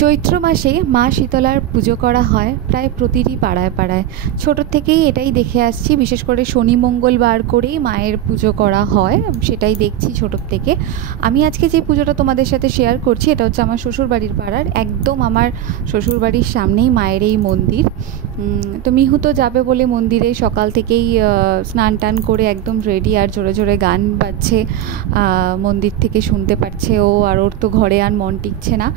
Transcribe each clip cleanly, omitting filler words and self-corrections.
চৈত্র মাসে মা শীতলার পুজো করা হয় প্রায় প্রতিটি পাড়ায় পাড়ায়। ছোটোর থেকেই এটাই দেখে আসছি, বিশেষ করে শনি মঙ্গলবার করেই মায়ের পুজো করা হয়, সেটাই দেখছি ছোটোর থেকে। আমি আজকে যে পুজোটা তোমাদের সাথে শেয়ার করছি এটা হচ্ছে আমার শ্বশুরবাড়ির পাড়ার, একদম আমার শ্বশুরবাড়ির সামনেই মায়ের এই মন্দির। তো মিহু তো যাবে বলে মন্দিরে সকাল থেকেই স্নান টান করে একদম রেডি, আর জোরে জোরে গান বাজছে মন্দির থেকে শুনতে পাচ্ছে ও, আর ওর তো ঘরে আর মন টিকছে না,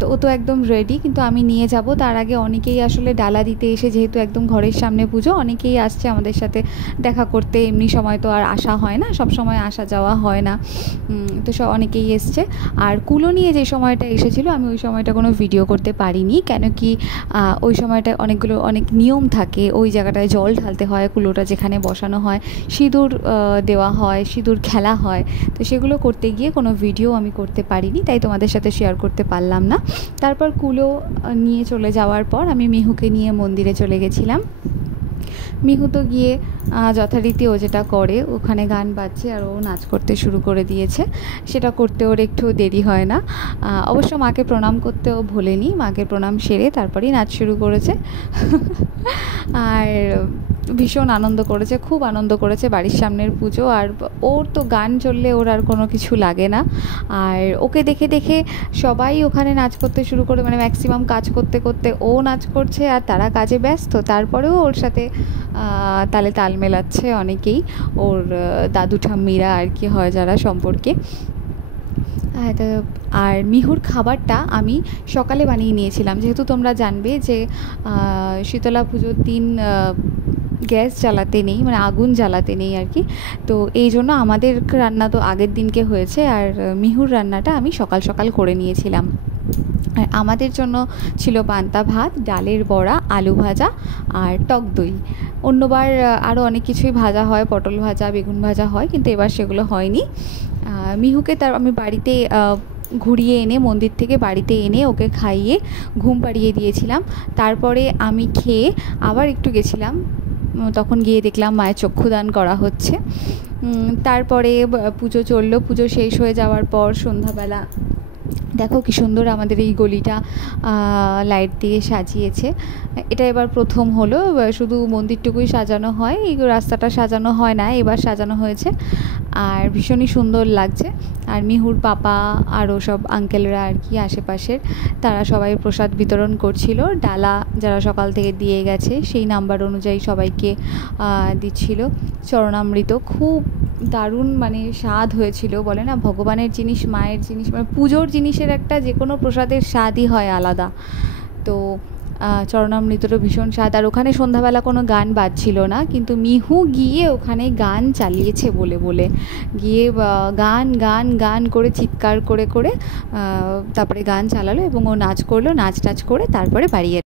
তো ও তো একদম রেডি। কিন্তু আমি নিয়ে যাব, তার আগে অনেকেই আসলে ডালা দিতে এসে, যেহেতু একদম ঘরের সামনে পুজো, অনেকেই আসছে আমাদের সাথে দেখা করতে। এমনি সময় তো আর আসা হয় না, সব সময় আসা যাওয়া হয় না, তো অনেকেই এসছে। আর কুলো নিয়ে যে সময়টা এসেছিলো আমি ওই সময়টা কোনো ভিডিও করতে পারিনি, কেন কি ওই সময়টা অনেক নিয়ম থাকে, ওই জায়গাটায় জল ঢালতে হয়, কুলোটা যেখানে বসানো হয়, সিঁদুর দেওয়া হয়, সিঁদুর খেলা হয়, তো সেগুলো করতে গিয়ে কোনো ভিডিও আমি করতে পারিনি, তাই তোমাদের সাথে শেয়ার করতে পারলাম না। তারপর কুলো নিয়ে চলে যাওয়ার পর আমি মিহুকে নিয়ে মন্দিরে চলে গেছিলাম। মিহু তো গিয়ে যথারীতি ও যেটা করে, ওখানে গান বাজছে আর ও নাচ করতে শুরু করে দিয়েছে। সেটা করতে ওর একটু দেরি হয় না। অবশ্য মাকে প্রণাম করতেও ভোলেনি, মাকে প্রণাম সেরে তারপরেই নাচ শুরু করেছে। আর ভীষণ আনন্দ করেছে, খুব আনন্দ করেছে, বাড়ির সামনের পুজো। আর ওর তো গান চললে ওর আর কোনো কিছু লাগে না। আর ওকে দেখে দেখে সবাই ওখানে নাচ করতে শুরু করে, মানে ম্যাক্সিমাম কাজ করতে করতে ও নাচ করছে আর তারা কাজে ব্যস্ত, তারপরেও ওর সাথে তালে তাল মেলাচ্ছে অনেকেই, ওর দাদু ঠাম্মিরা আর কি হয় যারা সম্পর্কে। আর মিহুর খাবারটা আমি সকালে বানিয়ে নিয়েছিলাম, যেহেতু তোমরা জানবে যে শীতলা পুজোর দিন গ্যাস জ্বালাতে নেই, মানে আগুন জ্বালাতে নেই আর কি। তো এই জন্য আমাদের রান্না তো আগের দিনকে হয়েছে, আর মিহুর রান্নাটা আমি সকাল সকাল করে নিয়েছিলাম। আর আমাদের জন্য ছিল পান্তা ভাত, ডালের বড়া, আলু ভাজা আর টক দই। অন্যবার আরও অনেক কিছুই ভাজা হয়, পটল ভাজা, বেগুন ভাজা হয়, কিন্তু এবার সেগুলো হয়নি। মিহুকে তার আমি বাড়িতে ঘুরিয়ে এনে, মন্দির থেকে বাড়িতে এনে ওকে খাইয়ে ঘুম পাড়িয়ে দিয়েছিলাম। তারপরে আমি খেয়ে আবার একটু গেছিলাম, তখন গিয়ে দেখলাম মায়ের চক্ষুদান করা হচ্ছে। তারপরে পুজো চললো, পুজো শেষ হয়ে যাওয়ার পর সন্ধ্যাবেলা দেখো কি সুন্দর আমাদের এই গলিটা লাইট দিয়ে সাজিয়েছে। এটা এবার প্রথম হলো, শুধু মন্দিরটুকুই সাজানো হয়, এই রাস্তাটা সাজানো হয় না, এবার সাজানো হয়েছে, আর ভীষণই সুন্দর লাগছে। আর মিহুর পাপা আরও সব আঙ্কেলরা আর কি আশেপাশের, তারা সবাই প্রসাদ বিতরণ করছিল। ডালা যারা সকাল থেকে দিয়ে গেছে সেই নাম্বার অনুযায়ী সবাইকে দিচ্ছিল চরণামৃত। খুব দারুণ, মানে স্বাদ হয়েছিল। বলে না, ভগবানের জিনিস, মায়ের জিনিস, মানে পুজোর জিনিসের একটা যে কোনো প্রসাদের স্বাদই হয় আলাদা। তো চরণামৃতরও ভীষণ স্বাদ। আর ওখানে সন্ধ্যাবেলা কোনো গান বাজছিল না, কিন্তু মিহু গিয়ে ওখানে গান চালিয়েছে বলে বলে, গিয়ে গান গান গান করে চিৎকার করে করে তারপরে গান চালালো এবং ও নাচ করলো, নাচ টাচ করে তারপরে বাড়ি